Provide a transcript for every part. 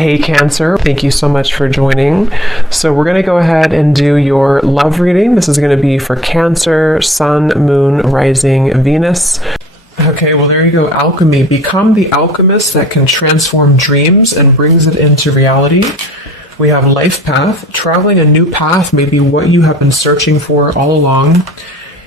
Hey Cancer, thank you so much for joining. So we're going to go ahead and do your love reading. This is going to be for Cancer, Sun, Moon, Rising, Venus. Okay, well there you go. Alchemy. Become the alchemist that can transform dreams and brings it into reality. We have life path. Traveling a new path may be what you have been searching for all along.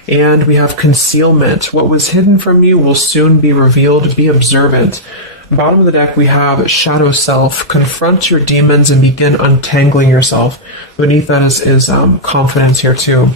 And we have concealment. What was hidden from you will soon be revealed. Be observant. Bottom of the deck, we have shadow self. Confront your demons and begin untangling yourself. Beneath that is confidence here too.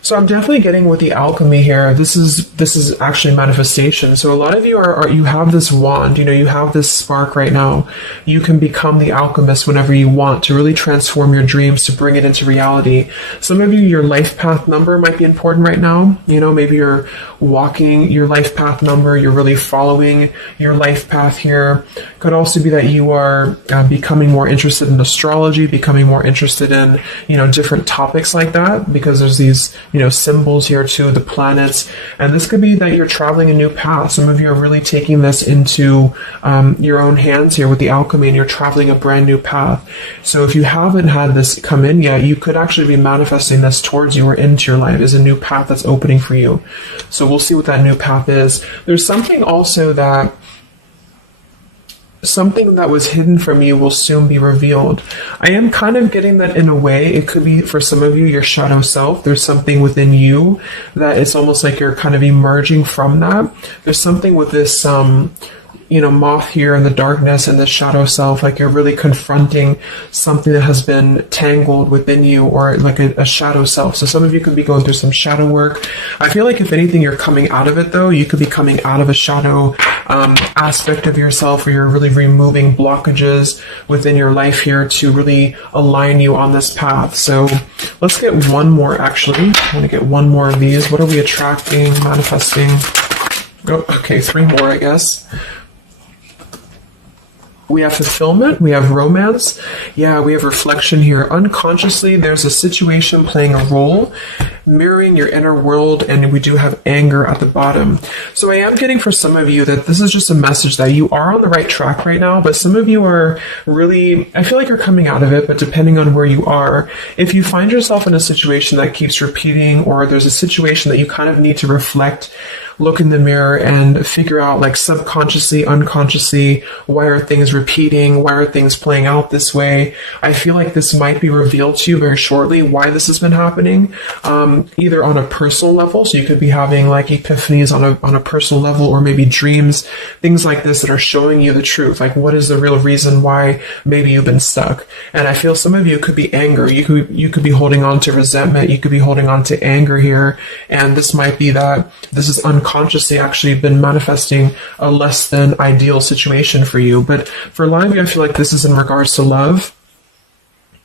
So I'm definitely getting with the alchemy here. This is actually manifestation. So a lot of you you have this wand, you have this spark right now. You can become the alchemist whenever you want to really transform your dreams, to bring it into reality. Some of you, your life path number might be important right now. Maybe you're walking your life path number. You're really following your life path here. Could also be that you are becoming more interested in astrology, becoming more interested in, different topics like that, because there's these, symbols here too, the planets. And this could be that you're traveling a new path. Some of you are really taking this into your own hands here with the alchemy, and you're traveling a brand new path. So if you haven't had this come in yet, you could actually be manifesting this towards you or into your life as a new path that's opening for you. So we'll see what that new path is. There's something also that something that was hidden from you will soon be revealed. I am kind of getting that in a way. It could be for some of you, your shadow self. There's something within you that it's almost like you're kind of emerging from that. There's something with this, moth here in the darkness and the shadow self, like you're really confronting something that has been tangled within you, or like a shadow self. So some of you could be going through some shadow work. I feel like if anything, you're coming out of it though. You could be coming out of a shadow aspect of yourself, where you're really removing blockages within your life here to really align you on this path. So let's get one more actually. I want to get one more of these. What are we attracting, manifesting? Oh, okay, 3 more, I guess. We have fulfillment, we have romance, we have reflection here. Unconsciously, there's a situation playing a role, mirroring your inner world, and we do have anger at the bottom. So I am getting for some of you that this is just a message that you are on the right track right now, but some of you are really, I feel like you're coming out of it, but depending on where you are, if you find yourself in a situation that keeps repeating, or there's a situation that you kind of need to reflect, look in the mirror and figure out, like, subconsciously, unconsciously, why are things repeating? Why are things playing out this way? I feel like this might be revealed to you very shortly why this has been happening, either on a personal level. So you could be having like epiphanies on a personal level, or maybe dreams, things like this that are showing you the truth. Like, what is the real reason why maybe you've been stuck? And I feel some of you could be anger. You could be holding on to resentment. You could be holding on to anger here. And this might be that this is unconsciously actually been manifesting a less than ideal situation for you. But for a lot of you, I feel like this is in regards to love.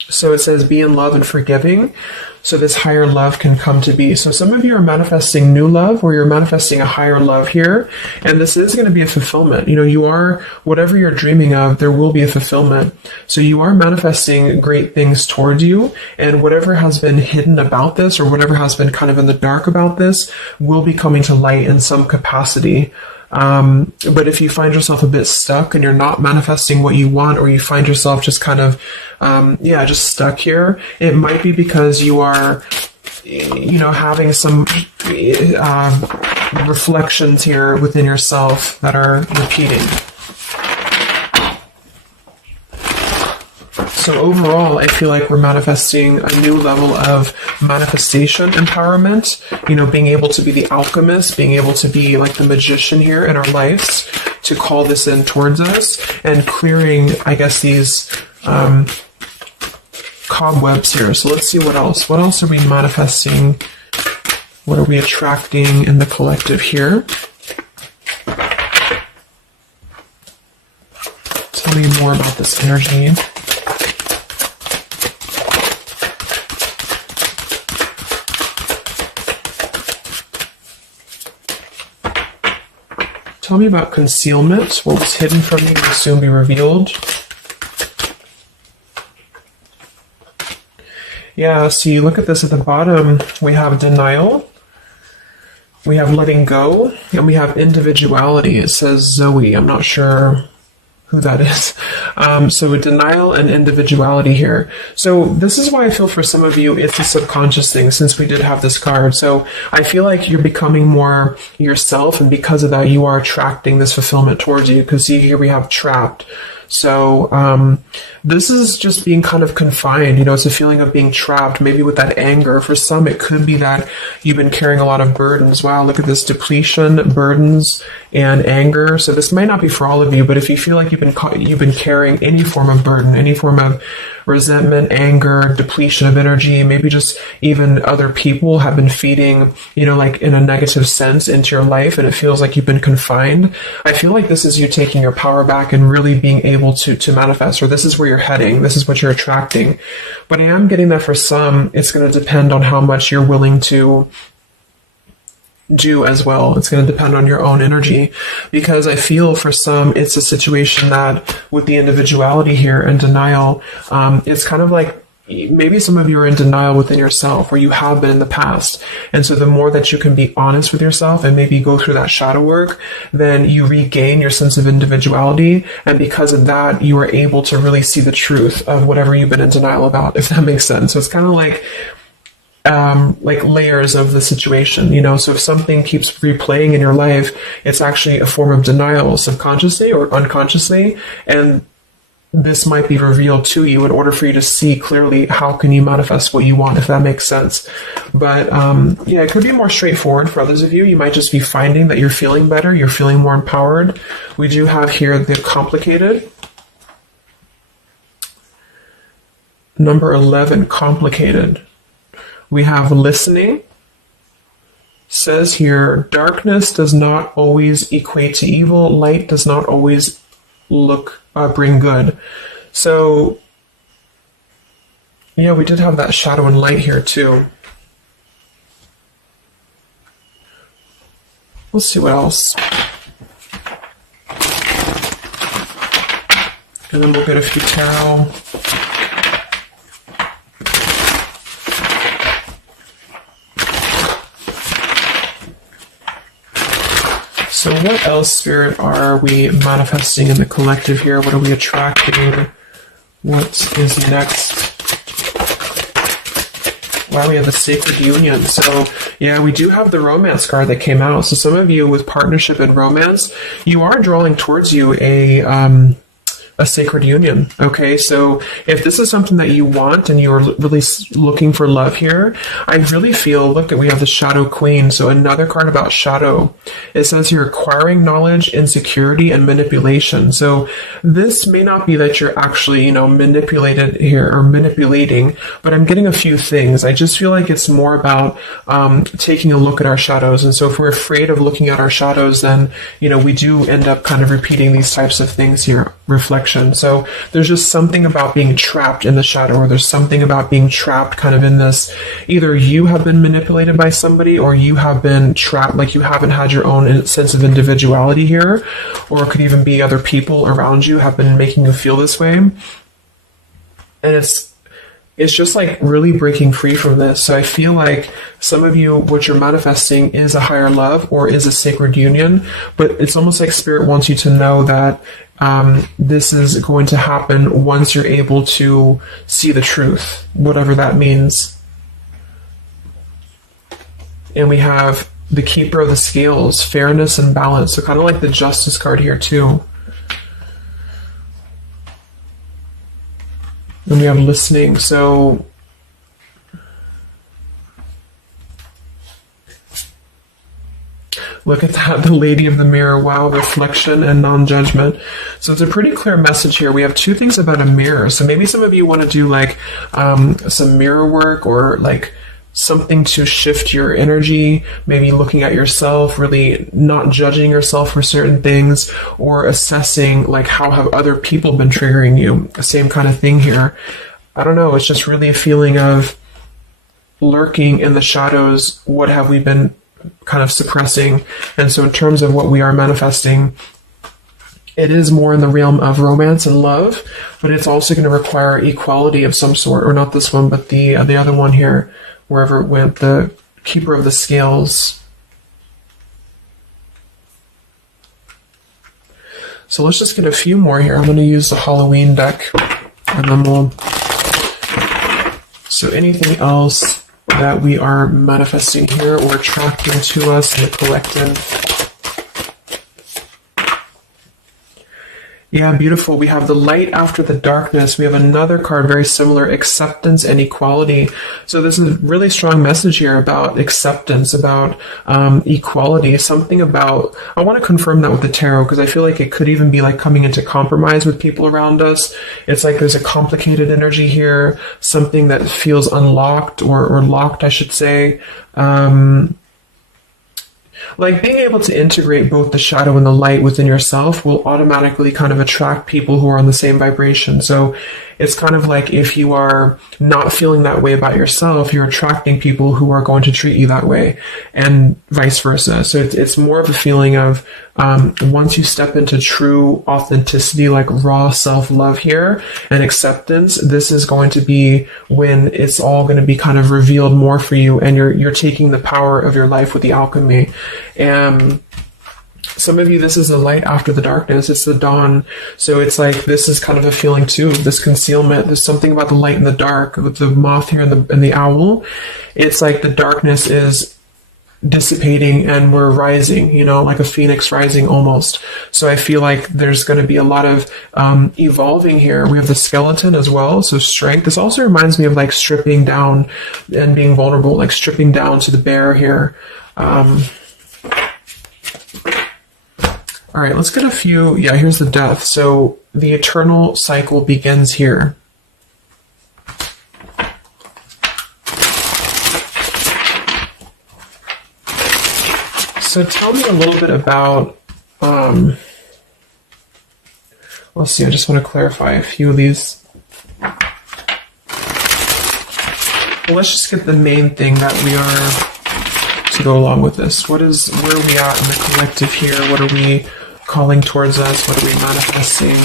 So it says be in love and forgiving, so this higher love can come to be. So some of you are manifesting new love, or you're manifesting a higher love here, and this is going to be a fulfillment. You are, whatever you're dreaming of, there will be a fulfillment. So you are manifesting great things towards you, and whatever has been hidden about this, or whatever has been kind of in the dark about this, will be coming to light in some capacity. But if you find yourself a bit stuck and you're not manifesting what you want, or you find yourself just kind of, just stuck here, it might be because you are, having some reflections here within yourself that are repeating. So overall, I feel like we're manifesting a new level of manifestation empowerment, being able to be the alchemist, being able to be like the magician here in our lives, to call this in towards us, and clearing, I guess, these cobwebs here. So let's see what else. What else are we manifesting? What are we attracting in the collective here? Tell me more about this energy. Tell me about concealment. What was hidden from you will soon be revealed. Yeah, so you look at this at the bottom, we have denial, we have letting go, and we have individuality. It says Zoe. I'm not sure who that is. So denial and individuality here. So this is why I feel for some of you, it's a subconscious thing since we did have this card. So I feel like you're becoming more yourself, and because of that, you are attracting this fulfillment towards you, because see, here we have trapped. So this is just being kind of confined, it's a feeling of being trapped, maybe with that anger. For some, it could be that you've been carrying a lot of burdens. Wow, look at this: depletion, burdens, and anger. So this might not be for all of you, but if you feel like you've been carrying any form of burden, any form of resentment, anger, depletion of energy, maybe just even other people have been feeding, like in a negative sense into your life, and it feels like you've been confined. I feel like this is you taking your power back and really being able to manifest, or this is where you're heading, this is what you're attracting. But I am getting that for some, it's going to depend on how much you're willing to do as well. It's going to depend on your own energy, because I feel for some it's a situation that with the individuality here and denial, it's kind of like maybe some of you are in denial within yourself, or you have been in the past. And so the more that you can be honest with yourself and maybe go through that shadow work, then you regain your sense of individuality. And because of that, you are able to really see the truth of whatever you've been in denial about, if that makes sense. So it's kind of like layers of the situation, so if something keeps replaying in your life, it's actually a form of denial, subconsciously or unconsciously, and this might be revealed to you in order for you to see clearly how can you manifest what you want, if that makes sense. But it could be more straightforward for others of you. You might just be finding that you're feeling better, you're feeling more empowered. We do have here the complicated. Number 11, complicated. We have listening. Says here, darkness does not always equate to evil. Light does not always bring good. So, yeah, we did have that shadow and light here too. Let's see what else. And then we'll get a few tarot. So what else, Spirit, are we manifesting in the collective here? What are we attracting? What is next? Wow, we have the sacred union. So yeah, we do have the romance card that came out. So some of you with partnership and romance, you are drawing towards you a sacred union. Okay, so if this is something that you want and you're really looking for love here, I really feel, look, we have the Shadow Queen. So another card about shadow. It says here, acquiring knowledge, insecurity, and manipulation. So this may not be that you're actually, manipulated here or manipulating, but I'm getting a few things. I just feel like it's more about taking a look at our shadows. And so if we're afraid of looking at our shadows, then, we do end up kind of repeating these types of things here, reflection. So there's just something about being trapped in the shadow, or there's something about being trapped kind of in this, either you have been manipulated by somebody, or you have been trapped, like you haven't had your own sense of individuality here, or it could even be other people around you have been making you feel this way. And it's just like really breaking free from this. So I feel like some of you, what you're manifesting is a higher love or is a sacred union, but it's almost like Spirit wants you to know that this is going to happen once you're able to see the truth, whatever that means. And we have the Keeper of the Scales, fairness and balance. So kind of like the Justice card here too. And we have listening. So look at that, the Lady of the Mirror. Wow, reflection and non-judgment. So it's a pretty clear message here. We have two things about a mirror. So maybe some of you want to do like some mirror work, or like something to shift your energy, maybe looking at yourself, really not judging yourself for certain things, or assessing like how have other people been triggering you. Same kind of thing here. I don't know, it's just really a feeling of lurking in the shadows. What have we been kind of suppressing? And so in terms of what we are manifesting, it is more in the realm of romance and love, but it's also going to require equality of some sort, or not this one, but the other one here, wherever it went, the Keeper of the Scales. So let's just get a few more here. I'm going to use the Halloween deck, and then we'll... So anything else that we are manifesting here or attracting to us in the collective? Yeah, beautiful. We have the light after the darkness. We have another card very similar, acceptance and equality. So this is a really strong message here about acceptance, about equality, something about, I want to confirm that with the tarot because I feel like it could even be like coming into compromise with people around us. It's like there's a complicated energy here, something that feels unlocked or locked, I should say. Like being able to integrate both the shadow and the light within yourself will automatically kind of attract people who are on the same vibration. So it's kind of like if you are not feeling that way about yourself, you're attracting people who are going to treat you that way and vice versa. So it's more of a feeling of once you step into true authenticity, like raw self-love here and acceptance, this is going to be when it's all going to be kind of revealed more for you and you're taking the power of your life with the alchemy. And some of you, this is the light after the darkness. It's the dawn. So it's like, this is kind of a feeling too, this concealment. There's something about the light and the dark with the moth here and the owl. It's like the darkness is dissipating and we're rising, you know, like a phoenix rising almost. So I feel like there's going to be a lot of evolving here. We have the skeleton as well. So strength. This also reminds me of like stripping down and being vulnerable, like stripping down to the bare here. All right, let's get a few. Yeah, here's the death. So the eternal cycle begins here. So tell me a little bit about, let's see, I just want to clarify a few of these. Well, let's just get the main thing that we are to go along with this. Where are we at in the collective here? What are we calling towards us? What are we manifesting?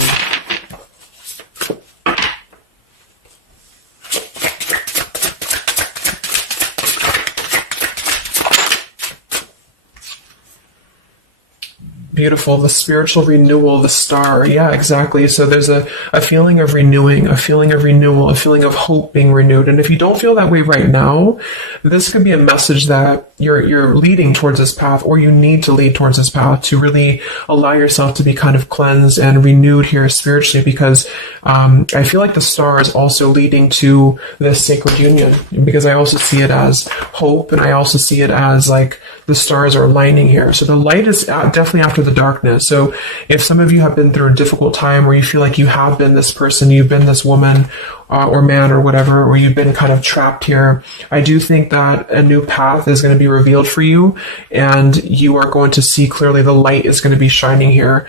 Beautiful. The spiritual renewal, the star. Yeah, exactly. So there's a feeling of renewing, a feeling of renewal, a feeling of hope being renewed. And if you don't feel that way right now, this could be a message that you're leading towards this path, or you need to lead towards this path to really allow yourself to be kind of cleansed and renewed here spiritually, because I feel like the star is also leading to this sacred union, because I also see it as hope, and I also see it as like the stars are aligning here. So the light is definitely after the darkness. So if some of you have been through a difficult time where you feel like you have been this person, you've been this woman or man or whatever, or you've been kind of trapped here, I do think that a new path is going to be revealed for you, and you are going to see clearly the light is going to be shining here,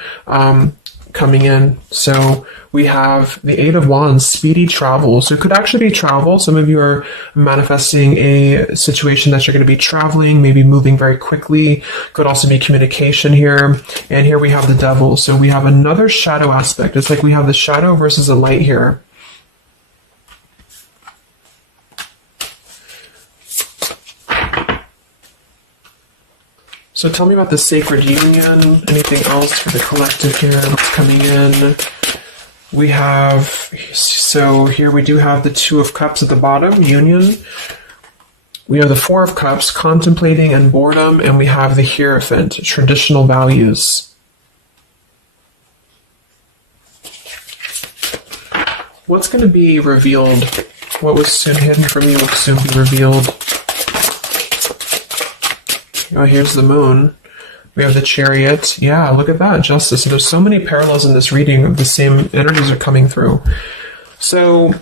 coming in. So we have the Eight of Wands, speedy travel. So it could actually be travel. Some of you are manifesting a situation that you're going to be traveling, maybe moving very quickly. Could also be communication here. And here we have the Devil. So we have another shadow aspect. It's like we have the shadow versus the light here. So tell me about the sacred union. Anything else for the collective here that's coming in? We have, so here we do have the Two of Cups at the bottom, union. We have the Four of Cups, contemplating and boredom, and we have the Hierophant, traditional values. What's going to be revealed? What was soon hidden from you will soon be revealed. Oh, here's the Moon. We have the Chariot. Yeah, look at that, Justice. So there's so many parallels in this reading of the same energies are coming through. So,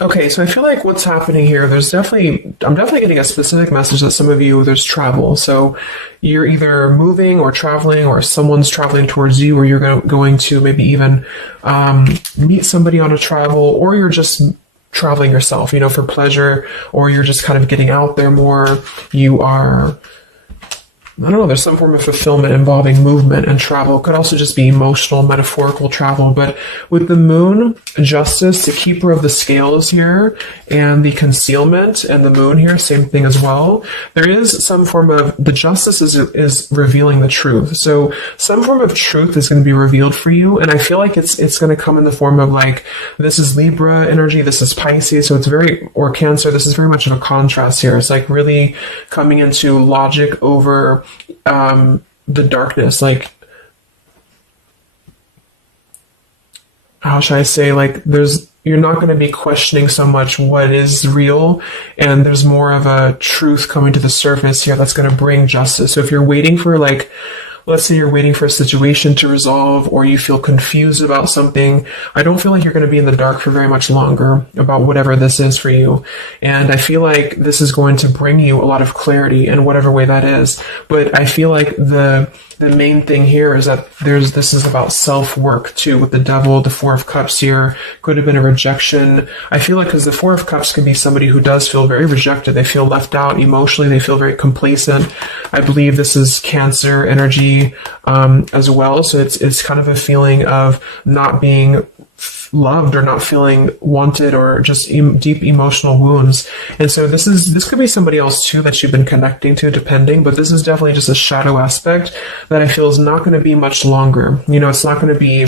okay, so I feel like what's happening here, I'm definitely getting a specific message that some of you, there's travel. So you're either moving or traveling, or someone's traveling towards you, or you're going to maybe even meet somebody on a travel, or you're just traveling yourself, for pleasure, or you're just kind of getting out there more. You are I don't know, there's some form of fulfillment involving movement and travel. It could also just be emotional, metaphorical travel. But with the moon, justice, the keeper of the scales here, and the concealment, and the moon here, same thing as well. There is some form of, the justice is revealing the truth. So some form of truth is going to be revealed for you. And I feel like it's going to come in the form of like, this is Libra energy, this is Pisces. So it's very, or Cancer, this is very much of a contrast here. It's like really coming into logic over the darkness. Like, how should I say, like you're not going to be questioning so much what is real, and there's more of a truth coming to the surface here that's going to bring justice. So if you're waiting for, like, let's say you're waiting for a situation to resolve, or you feel confused about something, I don't feel like you're going to be in the dark for very much longer about whatever this is for you. And I feel like this is going to bring you a lot of clarity in whatever way that is. But I feel like the main thing here is that this is about self-work too, with the Devil, the Four of Cups here. Could have been a rejection. I feel like, because the Four of Cups can be somebody who does feel very rejected. They feel left out emotionally. They feel very complacent. I believe this is Cancer energy as well. So it's kind of a feeling of not being loved, or not feeling wanted, or just deep emotional wounds. And so this could be somebody else too that you've been connecting to, depending, but this is definitely just a shadow aspect that I feel is not going to be much longer. You know, it's not going to be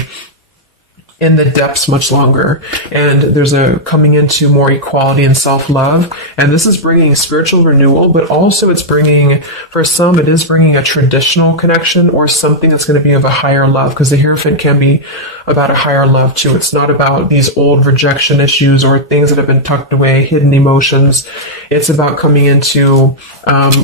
in the depths much longer. And there's a coming into more equality and self-love. And this is bringing spiritual renewal, but also it's bringing, for some, it is bringing a traditional connection, or something that's going to be of a higher love, because the Hierophant can be about a higher love too. It's not about these old rejection issues or things that have been tucked away, hidden emotions. It's about coming into,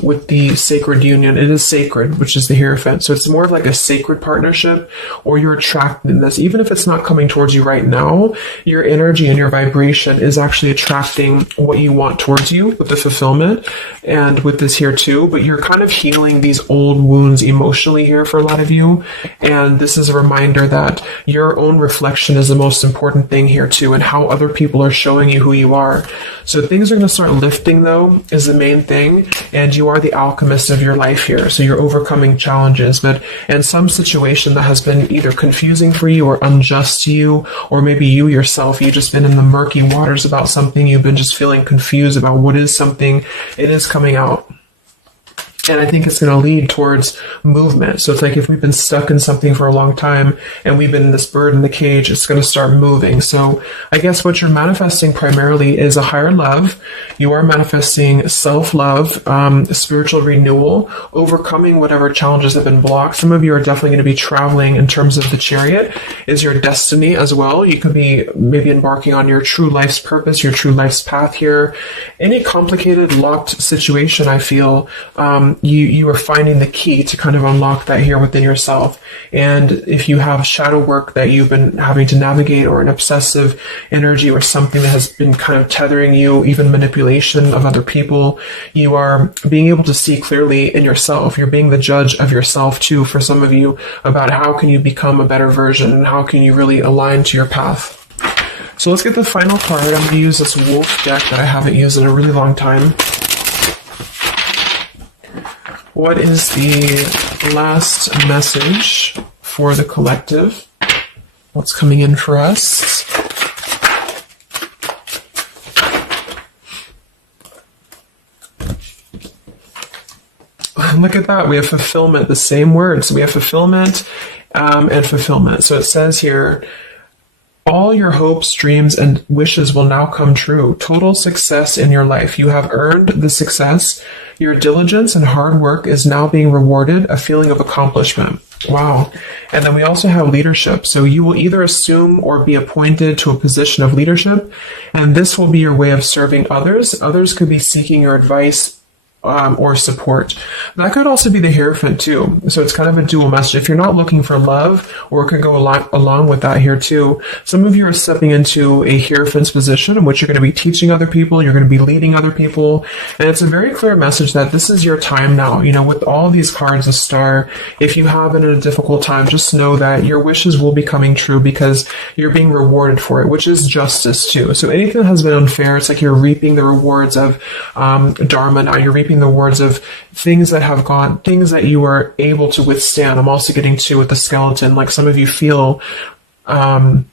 with the sacred union. It is sacred, which is the Hierophant. So it's more of like a sacred partnership, or you're attracting this, even if it's not coming towards you right now, your energy and your vibration is actually attracting what you want towards you with the fulfillment, and with this here too. But you're kind of healing these old wounds emotionally here for a lot of you. And this is a reminder that your own reflection is the most important thing here too, and how other people are showing you who you are. So things are going to start lifting, though, is the main thing. And you are the alchemist of your life here. So you're overcoming challenges, but in some situation that has been either confusing for you or unjust to you, or maybe you yourself, you've just been in the murky waters about something, you've been just feeling confused about what is something, it is coming out. And I think it's going to lead towards movement. So it's like if we've been stuck in something for a long time and we've been in this bird in the cage, it's going to start moving. So I guess what you're manifesting primarily is a higher love. You are manifesting self-love, spiritual renewal, overcoming whatever challenges have been blocked. Some of you are definitely going to be traveling in terms of the Chariot is your destiny as well. You could be maybe embarking on your true life's purpose, your true life's path here. Any complicated, locked situation, I feel, you are finding the key to kind of unlock that here within yourself. And if you have shadow work that you've been having to navigate, or an obsessive energy, or something that has been kind of tethering you, even manipulation of other people, you are being able to see clearly in yourself. You're being the judge of yourself too, for some of you, about how can you become a better version, and how can you really align to your path. So let's get the final card. I'm going to use this wolf deck that I haven't used in a really long time. What is the last message for the collective? What's coming in for us? Look at that. We have fulfillment, the same word. So we have fulfillment and fulfillment. So it says here, all your hopes, dreams, and wishes will now come true. Total success in your life. You have earned the success. Your diligence and hard work is now being rewarded, a feeling of accomplishment. Wow. And then we also have leadership. So you will either assume or be appointed to a position of leadership, and this will be your way of serving others. Others could be seeking your advice or support. That could also be the Hierophant too. So it's kind of a dual message. If you're not looking for love, or it could go along with that here too. Some of you are stepping into a Hierophant's position in which you're going to be teaching other people, you're going to be leading other people. And it's a very clear message that this is your time now. You know, with all these cards, a star, if you have been in a difficult time, just know that your wishes will be coming true because you're being rewarded for it, which is justice too. So anything that has been unfair, it's like you're reaping the rewards of Dharma now. You're reaping reaping the rewards of things that you are able to withstand. I'm also getting to with the skeleton, like some of you feel very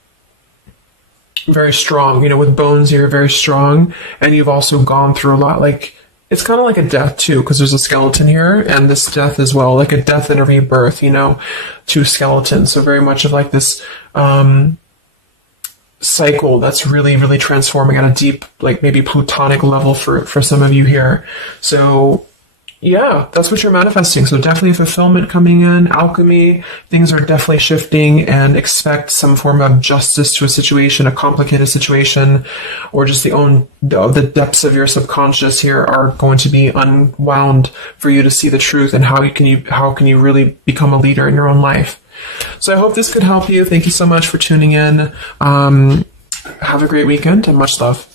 strong, with bones here, very strong, and you've also gone through a lot. Like, it's kind of like a death too, because there's a skeleton here, and this death as well, like a death and a rebirth, to skeletons. So very much of like this cycle that's really, really transforming at a deep, like maybe plutonic level for some of you here. So yeah, that's what you're manifesting. So definitely fulfillment coming in, alchemy, things are definitely shifting, and expect some form of justice to a situation, a complicated situation, or just the depths of your subconscious here are going to be unwound for you to see the truth, and how can you really become a leader in your own life. So I hope this could help you. Thank you so much for tuning in. Have a great weekend and much love.